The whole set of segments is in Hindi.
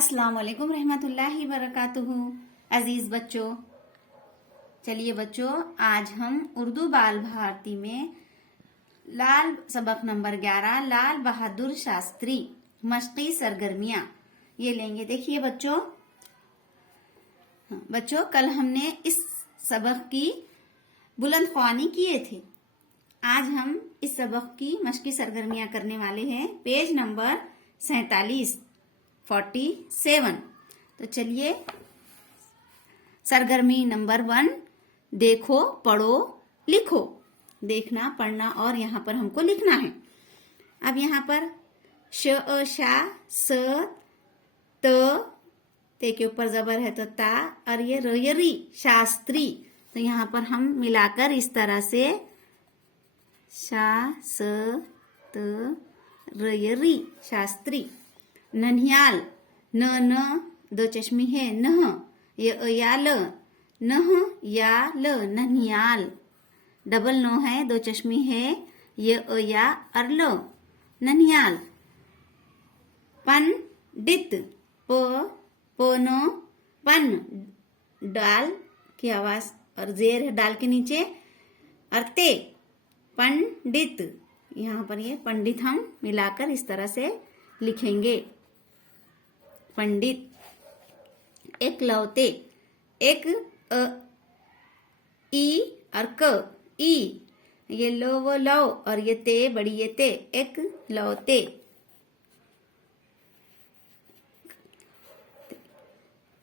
अस्सलाम वालेकुम रहमतुल्लाहि वबरकातुहू। अजीज बच्चों, चलिए बच्चों, आज हम उर्दू बाल भारती में लाल सबक नंबर 11 लाल बहादुर शास्त्री मशक़ी सरगर्मियां ये लेंगे। देखिए बच्चों, कल हमने इस सबक की बुलंद ख्वानी किए थे। आज हम इस सबक की मशक़ी सरगर्मियां करने वाले हैं। Page number 47। तो चलिए, सरगर्मी नंबर 1, देखो पढ़ो लिखो। देखना, पढ़ना और यहाँ पर हमको लिखना है। अब यहाँ पर श अ शा स ते के ऊपर जबर है तो ता, और ये रयरी शास्त्री। तो यहाँ पर हम मिलाकर इस तरह से शा स त रयरी शास्त्री। नन्हियाल, न दो चश्मी है नह, ये अयाल नह या ल नन्हियाल। डबल नो है, दो चश्मी है, ये अया अरलो नन्हियाल। पंडित, नो पन, डाल की आवाज और जेर है डाल के नीचे, अरते पंडित। यहाँ पर ये पंडित हम मिलाकर इस तरह से लिखेंगे, पंडित। एकलौते, एक अ ई और क ई, ये लो वो लो और ये ते बड़ी ये ते, एक लौते।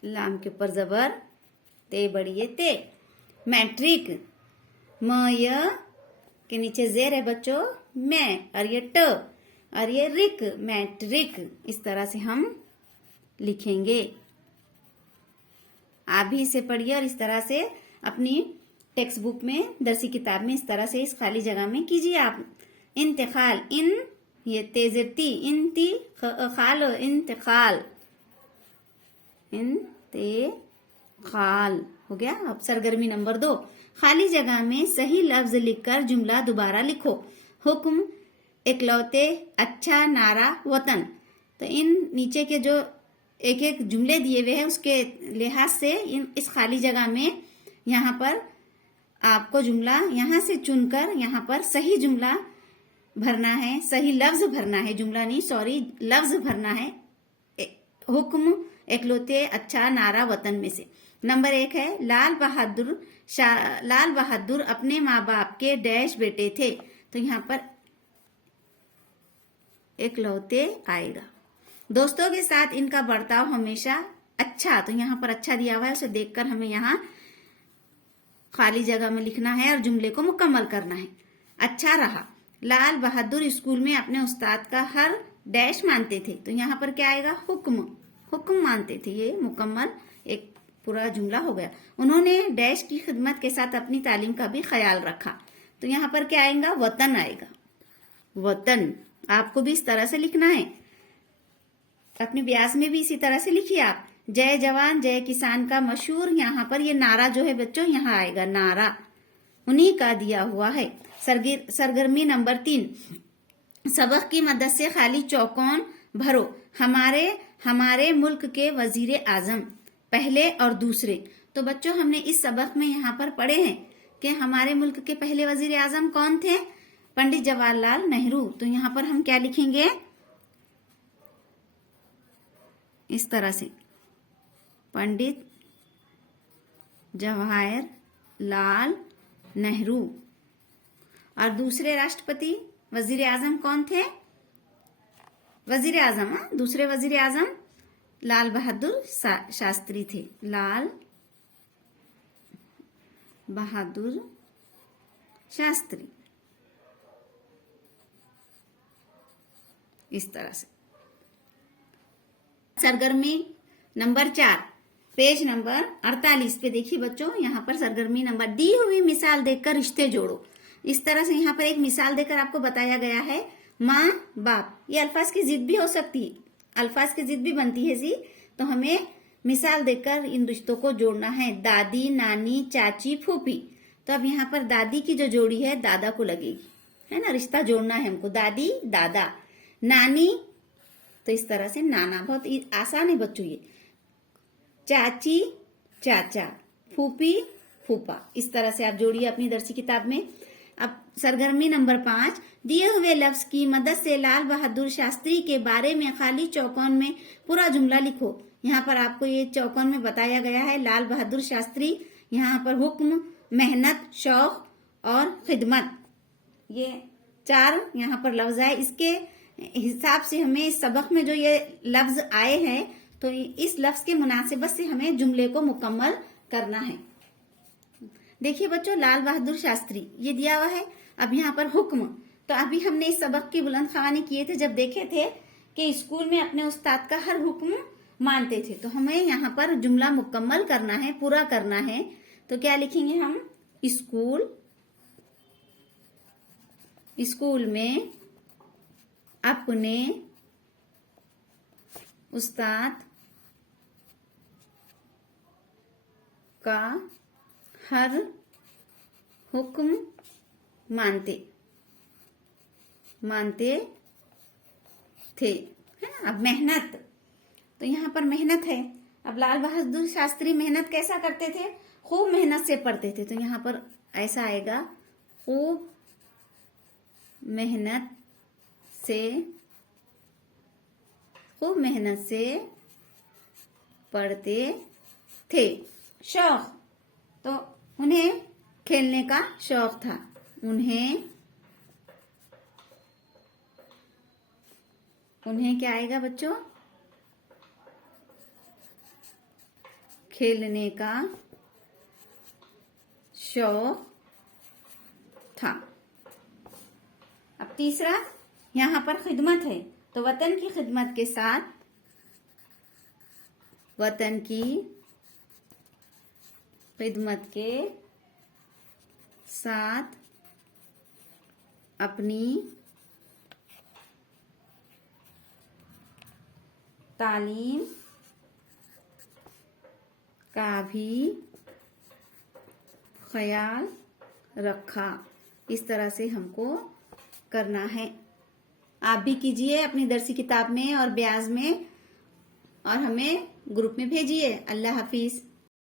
लाम के ऊपर जबर, ते बड़ी ये ते। मैट्रिक, म य के नीचे जेर है बच्चों, मैं, और ये ट और ये रिक, मैट्रिक। इस तरह से हम लिखेंगे। आप भी इसे पढ़िए और इस तरह से अपनी टेक्स्ट बुक में, दरसी किताब में इस तरह से इस खाली जगह में कीजिए आप। इंतकाल, इन ये तेजती, इंती खाल, इंतकाल, इंतकाल हो गया। अब सरगर्मी नंबर 2, खाली जगह में सही लफ्ज लिखकर जुमला दोबारा लिखो। हुक्म, इकलौते, अच्छा, नारा, वतन। तो इन नीचे के जो एक एक जुमले दिए हुए हैं उसके लिहाज से इस खाली जगह में यहाँ पर आपको जुमला यहाँ से चुनकर यहाँ पर सही जुमला भरना है, सही लफ्ज भरना है, जुमला नहीं सॉरी, लफ्ज भरना है। हुक्म, इकलौते, अच्छा, नारा, वतन में से। नंबर 1 है लाल बहादुर अपने माँ बाप के डैश बेटे थे। तो यहाँ पर इकलौते आएगा। दोस्तों के साथ इनका बर्ताव हमेशा अच्छा। तो यहाँ पर अच्छा दिया हुआ है, उसे देखकर हमें यहाँ खाली जगह में लिखना है और जुमले को मुकम्मल करना है। अच्छा रहा, लाल बहादुर स्कूल में अपने उस्ताद का हर डैश मानते थे। तो यहाँ पर क्या आएगा, हुक्म, हुक्म मानते थे। ये मुकम्मल एक पूरा जुमला हो गया। उन्होंने डैश की खिदमत के साथ अपनी तालीम का भी ख्याल रखा। तो यहाँ पर क्या आएगा, वतन आएगा, वतन। आपको भी इस तरह से लिखना है। अपने ब्यास में भी इसी तरह से लिखिए आप। जय जवान जय किसान का मशहूर, यहाँ पर ये नारा जो है बच्चों यहाँ आएगा, नारा उन्हीं का दिया हुआ है। सरगर्मी नंबर 3, सबक की मदद से खाली चौकोन भरो। हमारे मुल्क के वजीर आजम पहले और दूसरे। तो बच्चों हमने इस सबक में यहाँ पर पढ़े हैं कि हमारे मुल्क के पहले वजीर आजम कौन थे, पंडित जवाहरलाल नेहरू। तो यहाँ पर हम क्या लिखेंगे, इस तरह से, पंडित जवाहरलाल नेहरू। और दूसरे राष्ट्रपति वजीर आजम कौन थे, वजीर आजम, दूसरे वजीर आजम लाल बहादुर शास्त्री थे, लाल बहादुर शास्त्री। इस तरह से। सरगर्मी नंबर 4, पेज नंबर 48 पे देखिए बच्चों, यहाँ पर सरगर्मी नंबर, दी हुई मिसाल देकर रिश्ते जोड़ो। इस तरह से यहाँ पर एक मिसाल देकर आपको बताया गया है, माँ बाप। ये अल्फाज की जिद भी हो सकती है, अल्फाज की जिद भी बनती है जी। तो हमें मिसाल देकर इन रिश्तों को जोड़ना है। दादी, नानी, चाची, फूफी। तो अब यहाँ पर दादी की जो जोड़ी है दादा को लगेगी, है ना, रिश्ता जोड़ना है हमको, दादी दादा। नानी तो इस तरह से नाना, बहुत आसान है बच्चों ये। चाची चाचा, फूफी फूफा, इस तरह से आप जोड़िए अपनी दरसी किताब में। अब सरगर्मी नंबर 5, दिए हुए लफ्ज की मदद से लाल बहादुर शास्त्री के बारे में खाली चौकोन में पूरा जुमला लिखो। यहाँ पर आपको ये चौकोन में बताया गया है लाल बहादुर शास्त्री, यहाँ पर हुक्म, मेहनत, शौक और खिदमत, ये 4 यहाँ पर लफ्ज आए। इसके हिसाब से हमें इस सबक में जो ये लफ्ज आए हैं, तो इस लफ्ज के मुनासिबत से हमें जुमले को मुकम्मल करना है। देखिए बच्चों, लाल बहादुर शास्त्री ये दिया हुआ है। अब यहाँ पर हुक्म, तो अभी हमने इस सबक की बुलंद ख्वानी किए थे जब देखे थे कि स्कूल में अपने उस्ताद का हर हुक्म मानते थे। तो हमें यहाँ पर जुमला मुकम्मल करना है, पूरा करना है। तो क्या लिखेंगे हम? स्कूल में अपने उस्ताद का हर हुक्म मानते थे, है ना। अब मेहनत, तो यहाँ पर मेहनत है। अब लाल बहादुर शास्त्री मेहनत कैसा करते थे? खूब मेहनत से पढ़ते थे। तो यहाँ पर ऐसा आएगा, खूब मेहनत से पढ़ते थे। शौक, तो उन्हें खेलने का शौक था। उन्हें क्या आएगा बच्चों? खेलने का शौक था। अब तीसरा, यहाँ पर खिदमत है, तो वतन की खिदमत के साथ अपनी तालीम का भी ख्याल रखा। इस तरह से हमको करना है। आप भी कीजिए अपनी दरसी किताब में और ब्याज में, और हमें ग्रुप में भेजिए। अल्लाह हाफिज।